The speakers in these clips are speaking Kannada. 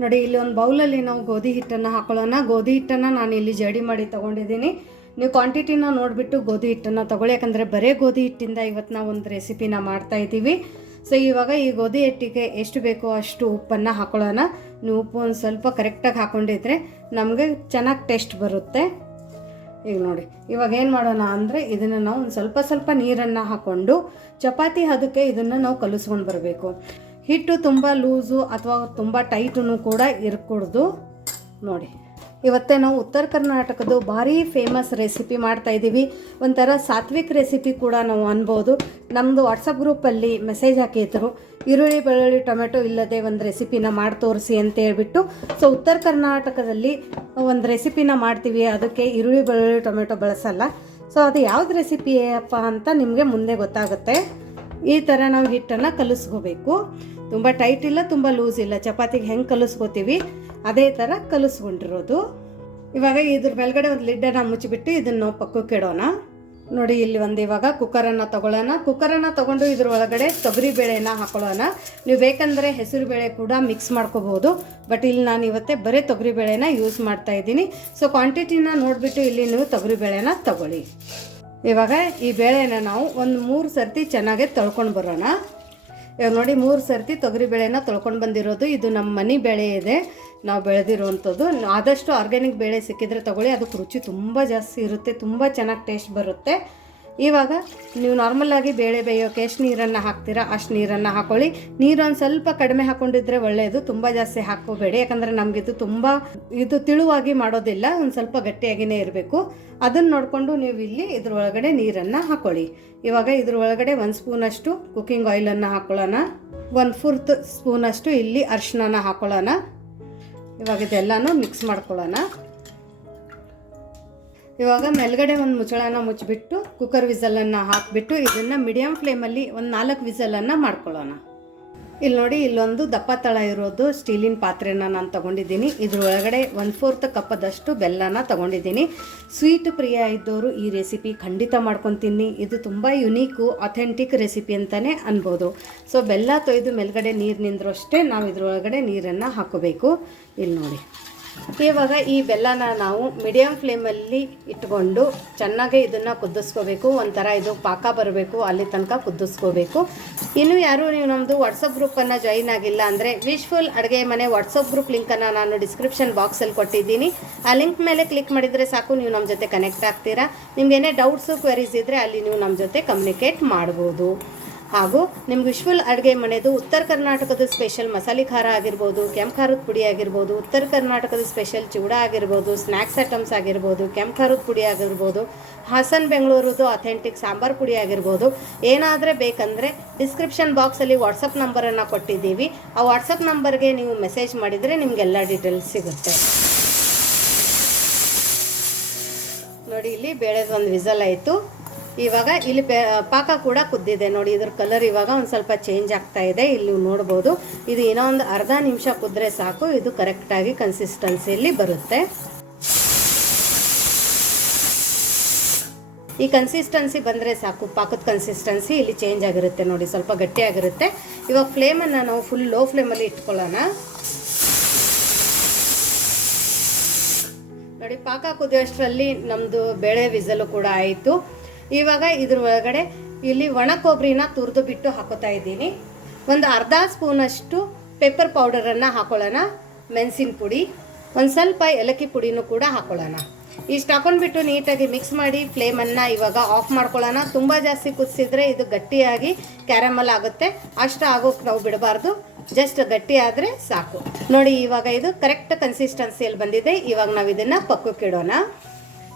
ನೋಡಿ ಇಲ್ಲಿ ಒಂದು ಬೌಲಲ್ಲಿ ನಾವು ಗೋಧಿ ಹಿಟ್ಟನ್ನು ಹಾಕೊಳ್ಳೋಣ. ಗೋಧಿ ಹಿಟ್ಟನ್ನು ನಾನು ಇಲ್ಲಿ ಜಡಿ ಮಾಡಿ ತೊಗೊಂಡಿದ್ದೀನಿ. ನೀವು ಕ್ವಾಂಟಿಟಿನ ನೋಡಿಬಿಟ್ಟು ಗೋಧಿ ಹಿಟ್ಟನ್ನು ತೊಗೊಳ್ಳಿ, ಯಾಕಂದರೆ ಬರೀ ಗೋಧಿ ಹಿಟ್ಟಿಂದ ಇವತ್ತು ನಾವು ಒಂದು ರೆಸಿಪಿನ ಮಾಡ್ತಾಯಿದ್ದೀವಿ. ಸೊ ಇವಾಗ ಈ ಗೋಧಿ ಹಿಟ್ಟಿಗೆ ಎಷ್ಟು ಬೇಕೋ ಅಷ್ಟು ಉಪ್ಪನ್ನು ಹಾಕೊಳ್ಳೋಣ. ನೀವು ಉಪ್ಪು ಒಂದು ಸ್ವಲ್ಪ ಕರೆಕ್ಟಾಗಿ ಹಾಕ್ಕೊಂಡಿದ್ರೆ ನಮಗೆ ಚೆನ್ನಾಗಿ ಟೇಸ್ಟ್ ಬರುತ್ತೆ. ಈಗ ನೋಡಿ ಇವಾಗ ಏನು ಮಾಡೋಣ ಅಂದರೆ ಇದನ್ನು ನಾವು ಒಂದು ಸ್ವಲ್ಪ ನೀರನ್ನು ಹಾಕ್ಕೊಂಡು ಚಪಾತಿ ಹದಕ್ಕೆ ಇದನ್ನು ನಾವು ಕಲಿಸ್ಕೊಂಡು ಬರಬೇಕು. ಹಿಟ್ಟು ತುಂಬ ಲೂಸು ಅಥವಾ ತುಂಬ ಟೈಟೂ ಕೂಡ ಇರಕೂಡ್ದು. ನೋಡಿ ಇವತ್ತೇ ನಾವು ಉತ್ತರ ಕರ್ನಾಟಕದ ಭಾರಿ ಫೇಮಸ್ ರೆಸಿಪಿ ಮಾಡ್ತಾಯಿದ್ದೀವಿ. ಒಂಥರ ಸಾತ್ವಿಕ್ ರೆಸಿಪಿ ಕೂಡ ನಾವು ಅನ್ಬೋದು. ನಮ್ಮದು ವಾಟ್ಸಪ್ ಗ್ರೂಪಲ್ಲಿ ಮೆಸೇಜ್ ಹಾಕಿದ್ರು, ಈರುಳ್ಳಿ ಬೆಳ್ಳುಳ್ಳಿ ಟೊಮೆಟೊ ಇಲ್ಲದೆ ಒಂದು ರೆಸಿಪಿನ ಮಾಡಿ ತೋರಿಸಿ ಅಂತ ಹೇಳ್ಬಿಟ್ಟು. ಸೊ ಉತ್ತರ ಕರ್ನಾಟಕದಲ್ಲಿ ಒಂದು ರೆಸಿಪಿನ ಮಾಡ್ತೀವಿ, ಅದಕ್ಕೆ ಈರುಳ್ಳಿ ಬೆಳ್ಳುಳ್ಳಿ ಟೊಮೆಟೊ ಬಳಸಲ್ಲ. ಸೊ ಅದು ಯಾವ್ದು ರೆಸಿಪಿ ಅಪ್ಪ ಅಂತ ನಿಮಗೆ ಮುಂದೆ ಗೊತ್ತಾಗುತ್ತೆ. ಈ ಥರ ನಾವು ಹಿಟ್ಟನ್ನು ಕಲಿಸ್ಕೋಬೇಕು. ತುಂಬ ಟೈಟ್ ಇಲ್ಲ, ತುಂಬ ಲೂಸ್ ಇಲ್ಲ. ಚಪಾತಿಗೆ ಹೆಂಗೆ ಕಲಿಸ್ಕೋತೀವಿ ಅದೇ ಥರ ಕಲಿಸ್ಕೊಂಡಿರೋದು. ಇವಾಗ ಇದ್ರ ಮೇಲ್ಗಡೆ ಒಂದು ಲಿಡ್ಡನ್ನು ಮುಚ್ಚಿಬಿಟ್ಟು ಇದನ್ನು ನಾವು ಪಕ್ಕಕ್ಕೆ ಇಡೋಣ. ನೋಡಿ ಇಲ್ಲಿ ಒಂದು ಇವಾಗ ಕುಕ್ಕರನ್ನು ತೊಗೊಳ್ಳೋಣ. ಕುಕ್ಕರನ್ನು ತೊಗೊಂಡು ಇದ್ರ ಒಳಗಡೆ ತೊಗರಿಬೇಳೆನ ಹಾಕೊಳ್ಳೋಣ. ನೀವು ಬೇಕಂದರೆ ಹೆಸರು ಬೇಳೆ ಕೂಡ ಮಿಕ್ಸ್ ಮಾಡ್ಕೋಬೋದು, ಬಟ್ ಇಲ್ಲಿ ನಾನು ಇವತ್ತೇ ಬರೀ ತೊಗರಿಬೇಳೆನ ಯೂಸ್ ಮಾಡ್ತಾಯಿದ್ದೀನಿ. ಸೊ ಕ್ವಾಂಟಿಟಿನ ನೋಡಿಬಿಟ್ಟು ಇಲ್ಲಿ ನೀವು ತೊಗರಿಬೇಳೆನ ತೊಗೊಳ್ಳಿ. ಇವಾಗ ಈ ಬೇಳೆನ ನಾವು ಒಂದು 3 ಸರ್ತಿ ಚೆನ್ನಾಗಿ ತೊಳ್ಕೊಂಡು ಬರೋಣ. ಇವಾಗ ನೋಡಿ 3 ಸರ್ತಿ ತೊಗರಿಬೇಳೆನ ತೊಳ್ಕೊಂಡು ಬಂದಿರೋದು. ಇದು ನಮ್ಮ ಮನೆ ಬೇಳೆ ಇದೆ, ನಾವು ಬೆಳೆದಿರುವಂಥದ್ದು. ಆದಷ್ಟು ಆರ್ಗ್ಯಾನಿಕ್ ಬೇಳೆ ಸಿಕ್ಕಿದ್ರೆ ತೊಗೊಳ್ಳಿ, ಅದಕ್ಕೆ ರುಚಿ ತುಂಬ ಜಾಸ್ತಿ ಇರುತ್ತೆ, ತುಂಬ ಚೆನ್ನಾಗಿ ಟೇಸ್ಟ್ ಬರುತ್ತೆ. ಇವಾಗ ನೀವು ನಾರ್ಮಲಾಗಿ ಬೇಳೆ ಬೇಯೋಕೆ ಎಷ್ಟು ನೀರನ್ನು ಹಾಕ್ತೀರಾ ಅಷ್ಟು ನೀರನ್ನು ಹಾಕೊಳ್ಳಿ. ನೀರೊಂದು ಸ್ವಲ್ಪ ಕಡಿಮೆ ಹಾಕ್ಕೊಂಡಿದ್ರೆ ಒಳ್ಳೆಯದು, ತುಂಬ ಜಾಸ್ತಿ ಹಾಕ್ಕೋಬೇಡಿ. ಯಾಕಂದರೆ ನಮಗಿದು ತುಂಬ ತಿಳುವಾಗಿ ಮಾಡೋದಿಲ್ಲ, ಒಂದು ಸ್ವಲ್ಪ ಗಟ್ಟಿಯಾಗಿಯೇ ಇರಬೇಕು. ಅದನ್ನು ನೋಡಿಕೊಂಡು ನೀವು ಇಲ್ಲಿ ಇದ್ರೊಳಗಡೆ ನೀರನ್ನು ಹಾಕ್ಕೊಳ್ಳಿ. ಇವಾಗ ಇದ್ರೊಳಗಡೆ 1 ಸ್ಪೂನಷ್ಟು ಕುಕ್ಕಿಂಗ್ ಆಯಿಲನ್ನು ಹಾಕ್ಕೊಳ್ಳೋಣ. 1/4 ಸ್ಪೂನಷ್ಟು ಇಲ್ಲಿ ಅರಿಶಿನ ಹಾಕ್ಕೊಳ್ಳೋಣ. ಇವಾಗ ಇದೆಲ್ಲನೂ ಮಿಕ್ಸ್ ಮಾಡ್ಕೊಳ್ಳೋಣ. ಇವಾಗ ಮೇಲ್ಗಡೆ ಒಂದು ಮುಚ್ಚಳನ ಮುಚ್ಚಿಬಿಟ್ಟು ಕುಕ್ಕರ್ ವಿಸಲನ್ನು ಹಾಕಿಬಿಟ್ಟು ಇದನ್ನು ಮೀಡಿಯಮ್ ಫ್ಲೇಮಲ್ಲಿ ಒಂದು 4 ವಿಸಲನ್ನು ಮಾಡ್ಕೊಳ್ಳೋಣ. ಇಲ್ಲಿ ನೋಡಿ ಇಲ್ಲೊಂದು ದಪ್ಪ ತಳ ಇರೋದು ಸ್ಟೀಲಿನ ಪಾತ್ರೆನ ನಾನು ತೊಗೊಂಡಿದ್ದೀನಿ. ಇದ್ರೊಳಗಡೆ 1/4 ಕಪ್ಪದಷ್ಟು ಬೆಲ್ಲನ ತೊಗೊಂಡಿದ್ದೀನಿ. ಸ್ವೀಟ್ ಪ್ರಿಯ ಇದ್ದವರು ಈ ರೆಸಿಪಿ ಖಂಡಿತ ಮಾಡ್ಕೊತೀನಿ. ಇದು ತುಂಬ ಯುನೀಕು ಅಥೆಂಟಿಕ್ ರೆಸಿಪಿ ಅಂತಲೇ ಅನ್ಬೋದು. ಸೊ ಬೆಲ್ಲ ತೊಯ್ದು ಮೇಲ್ಗಡೆ ನೀರು ನಿಂದ್ರಷ್ಟೇ ನಾವು ಇದ್ರೊಳಗಡೆ ನೀರನ್ನು ಹಾಕೋಬೇಕು. ಇಲ್ಲಿ ನೋಡಿ ಇವಾಗ ಈ ಬೆಲ್ಲನ ನಾವು ಮೀಡಿಯಮ್ ಫ್ಲೇಮಲ್ಲಿ ಇಟ್ಕೊಂಡು ಚೆನ್ನಾಗಿ ಇದನ್ನು ಕುದಿಸ್ಕೋಬೇಕು. ಒಂಥರ ಇದು ಪಾಕ ಬರಬೇಕು, ಅಲ್ಲಿ ತನಕ ಕುದಿಸ್ಕೋಬೇಕು. ಇನ್ನು ಯಾರು ನೀವು ನಮ್ಮದು ವಾಟ್ಸಪ್ ಗ್ರೂಪನ್ನು ಜಾಯಿನ್ ಆಗಿಲ್ಲ ಅಂದರೆ ವಿಶ್ಫುಲ್ ಅಡುಗೆ ಮನೆ ವಾಟ್ಸಪ್ ಗ್ರೂಪ್ ಲಿಂಕನ್ನು ನಾನು ಡಿಸ್ಕ್ರಿಪ್ಷನ್ ಬಾಕ್ಸಲ್ಲಿ ಕೊಟ್ಟಿದ್ದೀನಿ. ಆ ಲಿಂಕ್ ಮೇಲೆ ಕ್ಲಿಕ್ ಮಾಡಿದರೆ ಸಾಕು, ನೀವು ನಮ್ಮ ಜೊತೆ ಕನೆಕ್ಟ್ ಆಗ್ತೀರಾ. ನಿಮಗೇನೇ ಡೌಟ್ಸು ಕ್ವೆರೀಸ್ ಇದ್ದರೆ ಅಲ್ಲಿ ನೀವು ನಮ್ಮ ಜೊತೆ ಕಮ್ಯುನಿಕೇಟ್ ಮಾಡ್ಬೋದು. ಹಾಗೂ ನಿಮ್ಗೆ ವಿಶ್ವಲ್ ಅಡುಗೆ ಮನೆದು ಉತ್ತರ ಕರ್ನಾಟಕದ ಸ್ಪೆಷಲ್ ಮಸಾಲೆ ಖಾರ ಆಗಿರ್ಬೋದು, ಕೆಂಪು ಖಾರದ ಪುಡಿ ಆಗಿರ್ಬೋದು, ಉತ್ತರ ಕರ್ನಾಟಕದ ಸ್ಪೆಷಲ್ ಚೂಡ ಆಗಿರ್ಬೋದು, ಸ್ನ್ಯಾಕ್ಸ್ ಐಟಮ್ಸ್ ಆಗಿರ್ಬೋದು, ಕೆಂಪು ಖಾರದ ಪುಡಿ ಆಗಿರ್ಬೋದು, ಹಾಸನ್ ಬೆಂಗಳೂರದು ಅಥೆಂಟಿಕ್ ಸಾಂಬಾರು ಪುಡಿ ಆಗಿರ್ಬೋದು, ಏನಾದರೆ ಬೇಕಂದರೆ ಡಿಸ್ಕ್ರಿಪ್ಷನ್ ಬಾಕ್ಸಲ್ಲಿ ವಾಟ್ಸಪ್ ನಂಬರನ್ನು ಕೊಟ್ಟಿದ್ದೀವಿ. ಆ ವಾಟ್ಸಪ್ ನಂಬರ್ಗೆ ನೀವು ಮೆಸೇಜ್ ಮಾಡಿದರೆ ನಿಮಗೆಲ್ಲ ಡೀಟೇಲ್ಸ್ ಸಿಗುತ್ತೆ. ನೋಡಿ ಇಲ್ಲಿ ಬೇಳೆದೊಂದು ವಿಸಲ್ ಆಯಿತು. ಇವಾಗ ಇಲ್ಲಿ ಪಾಕ ಕೂಡ ಕುದ್ದಿದೆ. ನೋಡಿ ಇದ್ರ ಕಲರ್ ಇವಾಗ ಒಂದು ಸ್ವಲ್ಪ ಚೇಂಜ್ ಆಗ್ತಾ ಇದೆ, ಇಲ್ಲಿ ನೋಡ್ಬೋದು. ಇದು ಏನೋ ಒಂದು ಅರ್ಧ ನಿಮಿಷ ಕುದ್ರೆ ಸಾಕು, ಇದು ಕರೆಕ್ಟಾಗಿ ಕನ್ಸಿಸ್ಟೆನ್ಸಿಯಲ್ಲಿ ಬರುತ್ತೆ. ಈ ಕನ್ಸಿಸ್ಟೆನ್ಸಿ ಬಂದರೆ ಸಾಕು, ಪಾಕದ ಕನ್ಸಿಸ್ಟೆನ್ಸಿ ಇಲ್ಲಿ ಚೇಂಜ್ ಆಗಿರುತ್ತೆ. ನೋಡಿ ಸ್ವಲ್ಪ ಗಟ್ಟಿಯಾಗಿರುತ್ತೆ. ಇವಾಗ ಫ್ಲೇಮನ್ನು ನಾವು ಫುಲ್ ಲೋ ಫ್ಲೇಮಲ್ಲಿ ಇಟ್ಕೊಳ್ಳೋಣ. ನೋಡಿ ಪಾಕ ಕುದಿಯೋಷ್ಟರಲ್ಲಿ ನಮ್ಮದು ಬೇಳೆ ವಿಸಲು ಕೂಡ ಆಯಿತು. ಇವಾಗ ಇದ್ರ ಒಳಗಡೆ ಇಲ್ಲಿ ಒಣ ಕೊಬ್ಬರಿನ ತುರಿದು ಬಿಟ್ಟು ಹಾಕೋತಾ ಇದ್ದೀನಿ. ಒಂದು ಅರ್ಧ ಸ್ಪೂನಷ್ಟು ಪೆಪ್ಪರ್ ಪೌಡರನ್ನು ಹಾಕೊಳ್ಳೋಣ. ಮೆಣಸಿನ ಪುಡಿ, ಒಂದು ಸ್ವಲ್ಪ ಏಲಕ್ಕಿ ಪುಡಿನೂ ಕೂಡ ಹಾಕೊಳ್ಳೋಣ. ಇಷ್ಟು ಹಾಕೊಂಡ್ಬಿಟ್ಟು ನೀಟಾಗಿ ಮಿಕ್ಸ್ ಮಾಡಿ ಫ್ಲೇಮನ್ನು ಇವಾಗ ಆಫ್ ಮಾಡ್ಕೊಳ್ಳೋಣ. ತುಂಬ ಜಾಸ್ತಿ ಕುದಿಸಿದ್ರೆ ಇದು ಗಟ್ಟಿಯಾಗಿ ಕ್ಯಾರಮಲ್ ಆಗುತ್ತೆ, ಅಷ್ಟು ಆಗೋಕ್ಕೆ ನಾವು ಬಿಡಬಾರ್ದು. ಜಸ್ಟ್ ಗಟ್ಟಿ ಆದರೆ ಸಾಕು. ನೋಡಿ ಇವಾಗ ಇದು ಕರೆಕ್ಟ್ ಕನ್ಸಿಸ್ಟೆನ್ಸಿಯಲ್ಲಿ ಬಂದಿದೆ. ಇವಾಗ ನಾವು ಇದನ್ನು ಪಕ್ಕಕ್ಕೆ ಇಡೋಣ.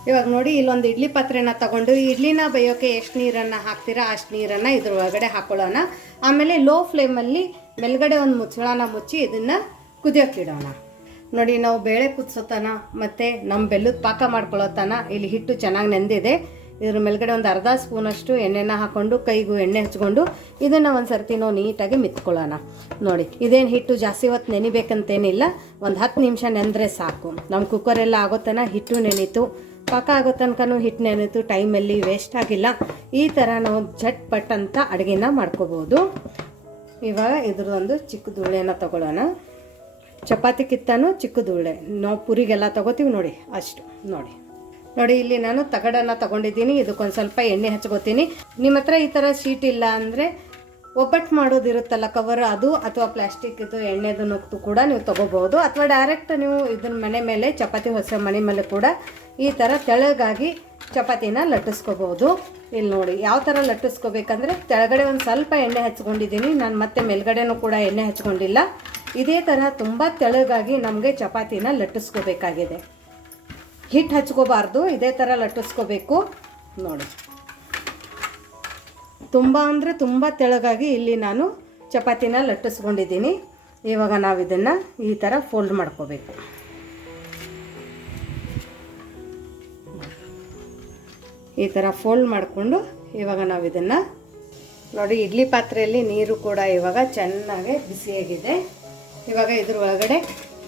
ಇವಾಗ ನೋಡಿ ಇಲ್ಲೊಂದು ಇಡ್ಲಿ ಪಾತ್ರೆನ ತಗೊಂಡು ಇಡ್ಲಿನ ಬೇಯೋಕೆ ಎಷ್ಟು ನೀರನ್ನು ಹಾಕ್ತೀರಾ ಅಷ್ಟು ನೀರನ್ನು ಇದ್ರೊಳಗಡೆ ಹಾಕೊಳ್ಳೋಣ. ಆಮೇಲೆ ಲೋ ಫ್ಲೇಮಲ್ಲಿ ಮೇಲ್ಗಡೆ ಒಂದು ಮುಚ್ಚಳನ ಮುಚ್ಚಿ ಇದನ್ನು ಕುದಿಯೋಕ್ಕಿಡೋಣ. ನೋಡಿ ನಾವು ಬೇಳೆ ಕುದಿಸೋತನ ಮತ್ತು ನಮ್ಮ ಬೆಲ್ಲದ ಪಾಕ ಮಾಡ್ಕೊಳ್ಳೋತನ ಇಲ್ಲಿ ಹಿಟ್ಟು ಚೆನ್ನಾಗಿ ನೆಂದಿದೆ. ಇದ್ರ ಮೇಲ್ಗಡೆ ಒಂದು ಅರ್ಧ ಸ್ಪೂನಷ್ಟು ಎಣ್ಣೆನ ಹಾಕ್ಕೊಂಡು ಕೈಗೂ ಎಣ್ಣೆ ಹಚ್ಕೊಂಡು ಇದನ್ನು ಒಂದು ಸರ್ತಿ ನಾವು ನೀಟಾಗಿ ಮಿತ್ಕೊಳ್ಳೋಣ. ನೋಡಿ ಇದೇನು ಹಿಟ್ಟು ಜಾಸ್ತಿ ಹೊತ್ತು ನೆನಿಬೇಕಂತೇನಿಲ್ಲ, ಒಂದು 10 ನಿಮಿಷ ನೆಂದರೆ ಸಾಕು. ನಮ್ಮ ಕುಕ್ಕರೆಲ್ಲ ಆಗೋತನ ಹಿಟ್ಟು ನೆನೀತು, ಪಾಕ ಆಗೋ ತನಕನೂ ಹಿಟ್ಟು ನೆನೀತು, ಟೈಮಲ್ಲಿ ವೇಸ್ಟ್ ಆಗಿಲ್ಲ. ಈ ಥರ ನಾವು ಝಟ್ಪಟ್ ಅಂತ ಅಡುಗೆನ ಮಾಡ್ಕೋಬೋದು. ಇವಾಗ ಇದ್ರದ್ದೊಂದು ಚಿಕ್ಕ ದುಳ್ಳೆನ ತೊಗೊಳ್ಳೋಣ. ಚಪಾತಿಗಿಂತನೂ ಚಿಕ್ಕದು ಉಳ್ಳೆ ನಾವು ಪುರಿಗೆಲ್ಲ ತೊಗೋತೀವಿ ನೋಡಿ ಅಷ್ಟು. ನೋಡಿ ಇಲ್ಲಿ ನಾನು ತಗಡನ್ನು ತೊಗೊಂಡಿದ್ದೀನಿ. ಇದಕ್ಕೊಂದು ಸ್ವಲ್ಪ ಎಣ್ಣೆ ಹಚ್ಕೋತೀನಿ. ನಿಮ್ಮ ಹತ್ರ ಈ ಥರ ಶೀಟ್ ಇಲ್ಲ ಅಂದರೆ ಒಬ್ಬಟ್ಟು ಮಾಡೋದಿರುತ್ತಲ್ಲ ಕವರ್, ಅದು ಅಥವಾ ಪ್ಲಾಸ್ಟಿಕ್ದು ಎಣ್ಣೆದನ್ನು ಕೂಡ ನೀವು ತೊಗೋಬೋದು. ಅಥವಾ ಡೈರೆಕ್ಟ್ ನೀವು ಇದನ್ನ ಮನೆ ಮೇಲೆ ಚಪಾತಿ ಹೊಸ ಮನೆ ಮೇಲೆ ಕೂಡ ಈ ಥರ ತೆಳಗಾಗಿ ಚಪಾತಿನ ಲಟ್ಟಿಸ್ಕೋಬೋದು. ಇಲ್ಲಿ ನೋಡಿ ಯಾವ ಥರ ಲಟ್ಟಿಸ್ಕೋಬೇಕಂದ್ರೆ ಕೆಳಗಡೆ ಒಂದು ಸ್ವಲ್ಪ ಎಣ್ಣೆ ಹಚ್ಕೊಂಡಿದ್ದೀನಿ ನಾನು, ಮತ್ತೆ ಮೇಲ್ಗಡೆನೂ ಕೂಡ ಎಣ್ಣೆ ಹಚ್ಕೊಂಡಿಲ್ಲ. ಇದೇ ಥರ ತುಂಬ ತೆಳಗಾಗಿ ನಮಗೆ ಚಪಾತಿನ ಲಟ್ಟಿಸ್ಕೋಬೇಕಾಗಿದೆ. ಹಿಟ್ಟು ಹಚ್ಕೋಬಾರ್ದು, ಇದೇ ಥರ ಲಟ್ಟಿಸ್ಕೋಬೇಕು. ನೋಡಿ ತುಂಬ ಅಂದರೆ ತುಂಬ ತೆಳಗಾಗಿ ಇಲ್ಲಿ ನಾನು ಚಪಾತಿನ ಲಟ್ಟಿಸ್ಕೊಂಡಿದ್ದೀನಿ. ಇವಾಗ ನಾವು ಇದನ್ನು ಈ ಥರ ಫೋಲ್ಡ್ ಮಾಡ್ಕೋಬೇಕು. ಈ ಥರ ಫೋಲ್ಡ್ ಮಾಡಿಕೊಂಡು ಇವಾಗ ನಾವು ಇದನ್ನು ನೋಡಿ ಇಡ್ಲಿ ಪಾತ್ರೆಯಲ್ಲಿ ನೀರು ಕೂಡ ಇವಾಗ ಚೆನ್ನಾಗಿ ಬಿಸಿಯಾಗಿದೆ. ಇವಾಗ ಇದ್ರ ಒಳಗಡೆ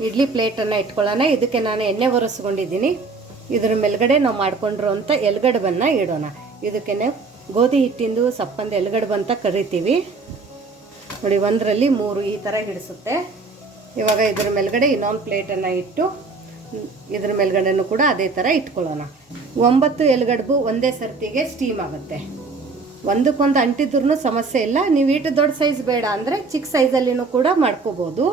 ಇಡ್ಲಿ ಪ್ಲೇಟನ್ನು ಇಟ್ಕೊಳ್ಳೋಣ. ಇದಕ್ಕೆ ನಾನು ಎಣ್ಣೆ ಒರೆಸ್ಕೊಂಡಿದ್ದೀನಿ. ಇದ್ರ ಮೇಲ್ಗಡೆ ನಾವು ಮಾಡ್ಕೊಂಡಿರೋಂಥ ಎಲ್ಗಡ್ಬನ್ನು ಇಡೋಣ. ಇದಕ್ಕೆ ಗೋಧಿ ಹಿಟ್ಟಿಂದು ಸಪ್ಪಂದು ಎಲ್ಗಡ್ಬು ಅಂತ ಕರಿತೀವಿ ನೋಡಿ. ಒಂದರಲ್ಲಿ 3 ಈ ಥರ ಹಿಡಿಸುತ್ತೆ. ಇವಾಗ ಇದ್ರ ಮೇಲ್ಗಡೆ ಇನ್ನೊಂದು ಪ್ಲೇಟನ್ನು ಇಟ್ಟು ಇದ್ರ ಮೇಲ್ಗಡೆನೂ ಕೂಡ ಅದೇ ಥರ ಇಟ್ಕೊಳ್ಳೋಣ. 9 ಎಲ್ಗಡ್ಬು ಒಂದೇ ಸರ್ತಿಗೆ ಸ್ಟೀಮ್ ಆಗುತ್ತೆ. ಒಂದಕ್ಕೊಂದು ಅಂಟಿದ್ರೂ ಸಮಸ್ಯೆ ಇಲ್ಲ. ನೀವು ಇಟ್ಟು ದೊಡ್ಡ ಸೈಜ್ ಬೇಡ ಅಂದರೆ ಚಿಕ್ಕ ಸೈಜಲ್ಲಿನೂ ಕೂಡ ಮಾಡ್ಕೋಬೋದು.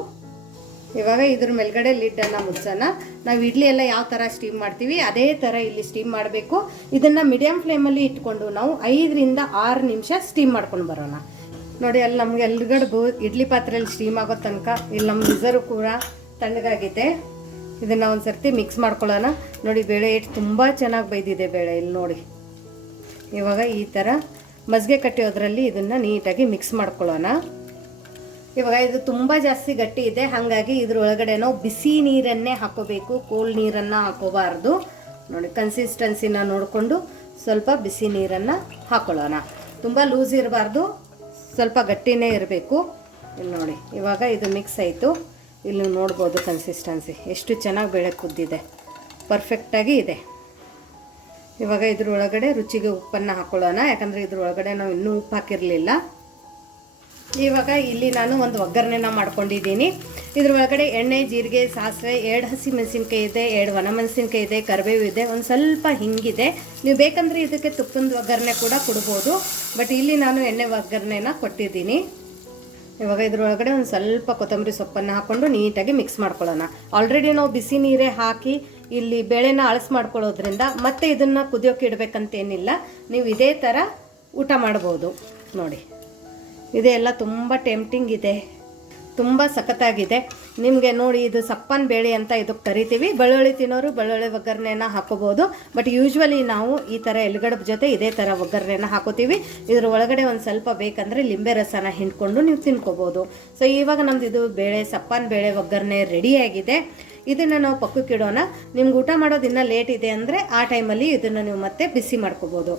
ಇವಾಗ ಇದ್ರ ಮೇಲ್ಗಡೆ ಲಿಡ್ಡನ್ನು ಮುಚ್ಚೋಣ. ನಾವು ಇಡ್ಲಿ ಎಲ್ಲ ಯಾವ ಥರ ಸ್ಟೀಮ್ ಮಾಡ್ತೀವಿ ಅದೇ ಥರ ಇಲ್ಲಿ ಸ್ಟೀಮ್ ಮಾಡಬೇಕು. ಇದನ್ನು ಮೀಡಿಯಮ್ ಫ್ಲೇಮಲ್ಲಿ ಇಟ್ಕೊಂಡು ನಾವು 5 ರಿಂದ 6 ನಿಮಿಷ ಸ್ಟೀಮ್ ಮಾಡ್ಕೊಂಡು ಬರೋಣ. ನೋಡಿ ಅಲ್ಲಿ ನಮಗೆ ಎಲ್ಗಡ್ಬು ಇಡ್ಲಿ ಪಾತ್ರೆಯಲ್ಲಿ ಸ್ಟೀಮ್ ಆಗೋ ತನಕ ಇಲ್ಲಿ ನಮ್ಮ ರಿಸರ್ವ್ ಕೂಡ ತಣ್ಣಗಾಗಿದೆ. ಇದನ್ನು ಒಂದು ಸರ್ತಿ ಮಿಕ್ಸ್ ಮಾಡ್ಕೊಳ್ಳೋಣ. ನೋಡಿ ಬೇಳೆ ಇಟ್ಟು ತುಂಬ ಚೆನ್ನಾಗಿ ಬೈದಿದೆ ಬೇಳೆ. ಇಲ್ಲಿ ನೋಡಿ ಇವಾಗ ಈ ಥರ ಮಜ್ಜಿಗೆ ಕಟ್ಟಿಯೋದ್ರಲ್ಲಿ ಇದನ್ನು ನೀಟಾಗಿ ಮಿಕ್ಸ್ ಮಾಡ್ಕೊಳ್ಳೋಣ. ಇವಾಗ ಇದು ತುಂಬ ಜಾಸ್ತಿ ಗಟ್ಟಿ ಇದೆ, ಹಾಗಾಗಿ ಇದ್ರ ಒಳಗಡೆ ನಾವು ಬಿಸಿ ನೀರನ್ನೇ ಹಾಕೋಬೇಕು, ಕೋಲ್ಡ್ ನೀರನ್ನು ಹಾಕೋಬಾರ್ದು. ನೋಡಿ ಕನ್ಸಿಸ್ಟೆನ್ಸಿನ ನೋಡಿಕೊಂಡು ಸ್ವಲ್ಪ ಬಿಸಿ ನೀರನ್ನು ಹಾಕೊಳ್ಳೋಣ. ತುಂಬ ಲೂಸ್ ಇರಬಾರ್ದು, ಸ್ವಲ್ಪ ಗಟ್ಟಿನೇ ಇರಬೇಕು. ಇಲ್ಲಿ ನೋಡಿ ಇವಾಗ ಇದು ಮಿಕ್ಸ್ ಆಯಿತು. ಇಲ್ಲಿ ನೋಡ್ಬೋದು ಕನ್ಸಿಸ್ಟೆನ್ಸಿ ಎಷ್ಟು ಚೆನ್ನಾಗಿ ಬೇಳೆ ಕುದ್ದಿದೆ, ಪರ್ಫೆಕ್ಟಾಗಿ ಇದೆ. ಇವಾಗ ಇದ್ರ ಒಳಗಡೆ ರುಚಿಗೆ ಉಪ್ಪನ್ನು ಹಾಕೊಳ್ಳೋಣ, ಯಾಕಂದರೆ ಇದ್ರ ಒಳಗಡೆ ನಾವು ಇನ್ನೂ ಉಪ್ಪು ಹಾಕಿರಲಿಲ್ಲ. ಇವಾಗ ಇಲ್ಲಿ ನಾನು ಒಂದು ಒಗ್ಗರಣೆನ ಮಾಡ್ಕೊಂಡಿದ್ದೀನಿ. ಇದ್ರ ಒಳಗಡೆ ಎಣ್ಣೆ, ಜೀರಿಗೆ, ಸಾಸಿವೆ, 2 ಹಸಿ ಮೆಣಸಿನ್ಕಾಯಿ ಇದೆ, 2 ಒಣಮೆಣಸಿನ್ಕಾಯಿ ಇದೆ, ಕರಿಬೇವು ಇದೆ, ಒಂದು ಸ್ವಲ್ಪ ಹಿಂಗಿದೆ. ನೀವು ಬೇಕಂದರೆ ಇದಕ್ಕೆ ತುಪ್ಪದ ಒಗ್ಗರಣೆ ಕೂಡ ಕೊಡ್ಬೋದು, ಬಟ್ ಇಲ್ಲಿ ನಾನು ಎಣ್ಣೆ ಒಗ್ಗರಣೆನ ಕೊಟ್ಟಿದ್ದೀನಿ. ಇವಾಗ ಇದ್ರೊಳಗಡೆ ಒಂದು ಸ್ವಲ್ಪ ಕೊತ್ತಂಬರಿ ಸೊಪ್ಪನ್ನು ಹಾಕ್ಕೊಂಡು ನೀಟಾಗಿ ಮಿಕ್ಸ್ ಮಾಡ್ಕೊಳ್ಳೋಣ. ಆಲ್ರೆಡಿ ನಾವು ಬಿಸಿ ನೀರೇ ಹಾಕಿ ಇಲ್ಲಿ ಬೇಳೆನ ಅಳಸ್ ಮಾಡ್ಕೊಳ್ಳೋದ್ರಿಂದ ಮತ್ತೆ ಇದನ್ನು ಕುದಿಯೋಕೆ ಇಡಬೇಕಂತೇನಿಲ್ಲ. ನೀವು ಇದೇ ಥರ ಊಟ ಮಾಡ್ಬೋದು. ನೋಡಿ ಇದೆಲ್ಲ ತುಂಬ ಟೆಂಪ್ಟಿಂಗ್ ಇದೆ, ತುಂಬ ಸಖತ್ತಾಗಿದೆ. ನಿಮಗೆ ನೋಡಿ ಇದು ಸಪ್ಪನ್ ಬೇಳೆ ಅಂತ ಇದಕ್ಕೆ ಕರಿತೀವಿ. ಬೆಳ್ಳುಳ್ಳಿ ತಿನ್ನೋರು ಬೆಳ್ಳುಳ್ಳಿ ಒಗ್ಗರಣೆನ ಹಾಕೋಬೋದು, ಬಟ್ ಯೂಶ್ವಲಿ ನಾವು ಈ ಥರ ಎಲ್ಗಡ್ಬು ಜೊತೆ ಇದೇ ಥರ ಒಗ್ಗರಣೆನ ಹಾಕೋತೀವಿ. ಇದ್ರ ಒಳಗಡೆ ಒಂದು ಸ್ವಲ್ಪ ಬೇಕಂದರೆ ಲಿಂಬೆ ರಸನ ಹಿಂಡ್ಕೊಂಡು ನೀವು ತಿನ್ಕೋಬೋದು. ಸೊ ಇವಾಗ ನಮ್ದು ಇದು ಬೇಳೆ ಸಪ್ಪನ್ ಬೇಳೆ ಒಗ್ಗರಣೆ ರೆಡಿಯಾಗಿದೆ. ಇದನ್ನು ನಾವು ಪಕ್ಕಕ್ಕೆ ಇಡೋಣ. ನಿಮ್ಗೆ ಊಟ ಮಾಡೋದು ಇನ್ನೂ ಲೇಟ್ ಇದೆ ಅಂದರೆ ಆ ಟೈಮಲ್ಲಿ ಇದನ್ನು ನೀವು ಮತ್ತೆ ಬಿಸಿ ಮಾಡ್ಕೋಬೋದು.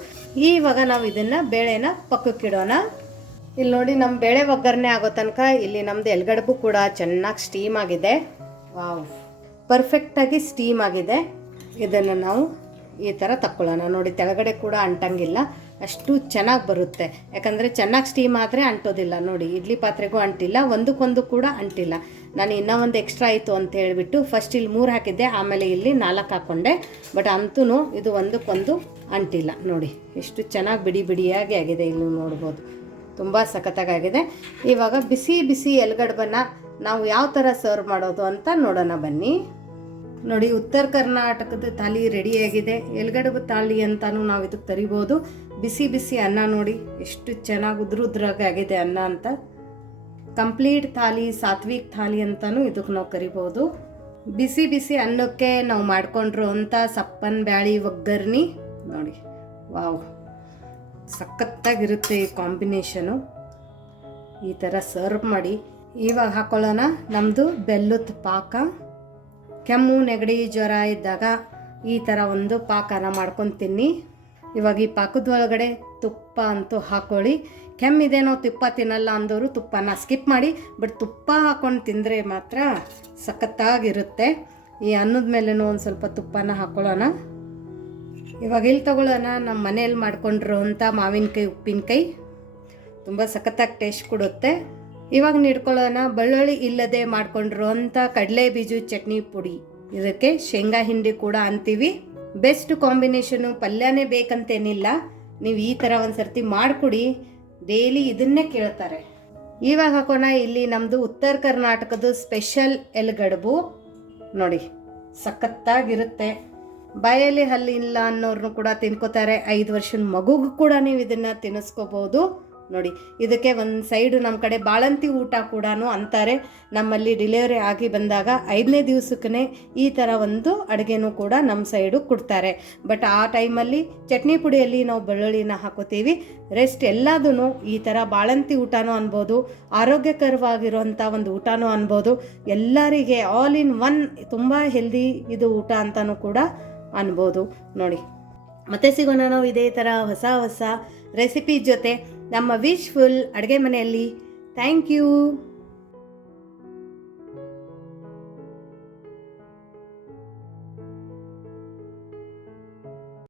ಇವಾಗ ನಾವು ಇದನ್ನು ಬೇಳೆನ ಪಕ್ಕಕ್ಕೆ ಇಡೋಣ. ಇಲ್ಲಿ ನೋಡಿ ನಮ್ಮ ಬೇಳೆ ಒಗ್ಗರಣೆ ಆಗೋ ತನಕ ಇಲ್ಲಿ ನಮ್ಮದು ಎಲ್ಗಡ್ಬು ಕೂಡ ಚೆನ್ನಾಗಿ ಸ್ಟೀಮ್ ಆಗಿದೆ. ವಾವ್, ಪರ್ಫೆಕ್ಟಾಗಿ ಸ್ಟೀಮ್ ಆಗಿದೆ. ಇದನ್ನು ನಾವು ಈ ಥರ ತಕ್ಕೊಳ್ಳೋಣ. ನೋಡಿ ತೆಳಗಡೆ ಕೂಡ ಅಂಟಂಗಿಲ್ಲ, ಅಷ್ಟು ಚೆನ್ನಾಗಿ ಬರುತ್ತೆ. ಯಾಕಂದರೆ ಚೆನ್ನಾಗಿ ಸ್ಟೀಮ್ ಆದರೆ ಅಂಟೋದಿಲ್ಲ. ನೋಡಿ ಇಡ್ಲಿ ಪಾತ್ರೆಗೂ ಅಂಟಿಲ್ಲ, ಒಂದಕ್ಕೊಂದು ಕೂಡ ಅಂಟಿಲ್ಲ. ನಾನು ಇನ್ನೂ ಒಂದು ಎಕ್ಸ್ಟ್ರಾ ಆಯಿತು ಅಂತ ಹೇಳಿಬಿಟ್ಟು ಫಸ್ಟ್ ಇಲ್ಲಿ 3 ಹಾಕಿದ್ದೆ, ಆಮೇಲೆ ಇಲ್ಲಿ 4 ಹಾಕ್ಕೊಂಡೆ. ಬಟ್ ಅಂತೂ ಇದು ಒಂದಕ್ಕೊಂದು ಅಂಟಿಲ್ಲ. ನೋಡಿ ಎಷ್ಟು ಚೆನ್ನಾಗಿ ಬಿಡಿ ಬಿಡಿಯಾಗಿ ಆಗಿದೆ. ಇಲ್ಲಿ ನೋಡ್ಬೋದು ತುಂಬ ಸಖತ್ತಾಗಿದೆ. ಇವಾಗ ಬಿಸಿ ಬಿಸಿ ಎಲ್ಗಡ್ಬನ್ನು ನಾವು ಯಾವ ಥರ ಸರ್ವ್ ಮಾಡೋದು ಅಂತ ನೋಡೋಣ ಬನ್ನಿ. ನೋಡಿ ಉತ್ತರ ಕರ್ನಾಟಕದ ಥಾಲಿ ರೆಡಿಯಾಗಿದೆ. ಎಲ್ಗಡ್ಬು ಥಾಲಿ ಅಂತಲೂ ನಾವು ಇದಕ್ಕೆ ತರಿಬೋದು. ಬಿಸಿ ಬಿಸಿ ಅನ್ನ ನೋಡಿ ಎಷ್ಟು ಚೆನ್ನಾಗಿ ಉದ್ರುದ್ರಾಗಿದೆ ಅನ್ನ ಅಂತ. ಕಂಪ್ಲೀಟ್ ಥಾಲಿ, ಸಾತ್ವಿಕ್ ಥಾಲಿ ಅಂತಲೂ ಇದಕ್ಕೆ ನಾವು ಕರಿಬೋದು. ಬಿಸಿ ಬಿಸಿ ಅನ್ನಕ್ಕೆ ನಾವು ಮಾಡ್ಕೊಂಡ್ರು ಅಂತ ಸಪ್ಪನ್ ಬ್ಯಾಳಿ ಒಗ್ಗರ್ಣಿ ನೋಡಿ, ವಾವ್ ಸಖತ್ತಾಗಿರುತ್ತೆ ಈ ಕಾಂಬಿನೇಷನು. ಈ ಥರ ಸರ್ವ್ ಮಾಡಿ. ಇವಾಗ ಹಾಕೊಳ್ಳೋಣ ನಮ್ಮದು ಬೆಲ್ಲದ ಪಾಕ. ಕೆಮ್ಮು, ನೆಗಡಿ, ಜ್ವರ ಇದ್ದಾಗ ಈ ಥರ ಒಂದು ಪಾಕನ ಮಾಡ್ಕೊತೀನಿ. ಇವಾಗ ಈ ಪಾಕದ ಒಳಗಡೆ ತುಪ್ಪ ಅಂತೂ ಹಾಕ್ಕೊಳ್ಳಿ. ಕೆಮ್ಮಿದೆ ನಾವು ತುಪ್ಪ ತಿನ್ನಲ್ಲ ಅಂದವರು ತುಪ್ಪನ ಸ್ಕಿಪ್ ಮಾಡಿ, ಬಟ್ ತುಪ್ಪ ಹಾಕ್ಕೊಂಡು ತಿಂದರೆ ಮಾತ್ರ ಸಖತ್ತಾಗಿರುತ್ತೆ. ಈ ಅನ್ನದ ಮೇಲೇನೂ ಒಂದು ಸ್ವಲ್ಪ ತುಪ್ಪನ ಹಾಕ್ಕೊಳ್ಳೋಣ. ಇವಾಗ ಇಲ್ಲಿ ತಗೊಳ್ಳೋಣ ನಮ್ಮ ಮನೆಯಲ್ಲಿ ಮಾಡ್ಕೊಂಡಿರೋಂಥ ಮಾವಿನಕಾಯಿ ಉಪ್ಪಿನಕಾಯಿ. ತುಂಬ ಸಖತ್ತಾಗಿ ಟೇಸ್ಟ್ ಕೊಡುತ್ತೆ. ಇವಾಗ ನೀಡ್ಕೊಳ್ಳೋಣ ಬೆಳ್ಳುಳ್ಳಿ ಇಲ್ಲದೆ ಮಾಡ್ಕೊಂಡಿರುವಂಥ ಕಡಲೆ ಬೀಜದ ಚಟ್ನಿ ಪುಡಿ. ಇದಕ್ಕೆ ಶೇಂಗಾ ಹಿಂಡಿ ಕೂಡ ಅಂತೀವಿ. Best combination. ಪಲ್ಯನೇ ಬೇಕಂತೇನಿಲ್ಲ, ನೀವು ಈ ಥರ ಒಂದು ಸರ್ತಿ ಮಾಡಿಕೊಡಿ, ಡೈಲಿ ಇದನ್ನೇ ಕೇಳ್ತಾರೆ. ಇವಾಗ ಹಾಕೋಣ ಇಲ್ಲಿ ನಮ್ಮದು ಉತ್ತರ ಕರ್ನಾಟಕದ ಸ್ಪೆಷಲ್ ಎಲೆಗಡುಬು. ನೋಡಿ ಸಖತ್ತಾಗಿರುತ್ತೆ. ಬಾಯಲ್ಲಿ ಹಲ್ಲಿಲ್ಲ ಅನ್ನೋರ್ನು ಕೂಡ ತಿನ್ಕೋತಾರೆ. 5 ವರ್ಷದ ಮಗುಗೂ ಕೂಡ ನೀವು ಇದನ್ನು ತಿನ್ನಿಸ್ಕೋಬೋದು. ನೋಡಿ ಇದಕ್ಕೆ ಒಂದು ಸೈಡು ನಮ್ಮ ಕಡೆ ಬಾಳಂತಿ ಊಟ ಕೂಡ ಅಂತಾರೆ. ನಮ್ಮಲ್ಲಿ ಡೆಲಿವರಿ ಆಗಿ ಬಂದಾಗ 5ನೇ ದಿವಸಕ್ಕೇ ಈ ಥರ ಒಂದು ಅಡುಗೆನೂ ಕೂಡ ನಮ್ಮ ಸೈಡು ಕೊಡ್ತಾರೆ. ಬಟ್ ಆ ಟೈಮಲ್ಲಿ ಚಟ್ನಿ ಪುಡಿಯಲ್ಲಿ ನಾವು ಬೆಳ್ಳುಳ್ಳಿನ ಹಾಕೋತೀವಿ. ರೆಸ್ಟ್ ಎಲ್ಲದೂ ಈ ಥರ ಬಾಳಂತಿ ಊಟನೂ ಅನ್ಬೋದು, ಆರೋಗ್ಯಕರವಾಗಿರುವಂಥ ಒಂದು ಊಟನೂ ಅನ್ಬೋದು. ಎಲ್ಲರಿಗೆ ಆಲ್ ಇನ್ ಒನ್ ತುಂಬ ಹೆಲ್ದಿ ಇದು ಊಟ ಅಂತಲೂ ಕೂಡ ಅನ್ಬೋದು. ನೋಡಿ ಮತ್ತೆ ಸಿಗೋಣ ನಾವು ಇದೇ ಥರ ಹೊಸ ಹೊಸ ರೆಸಿಪಿ ಜೊತೆ ನಮ್ಮ ವಿಶ್ಫುಲ್ ಅಡುಗೆ ಮನೆಯಲ್ಲಿ. Thank you.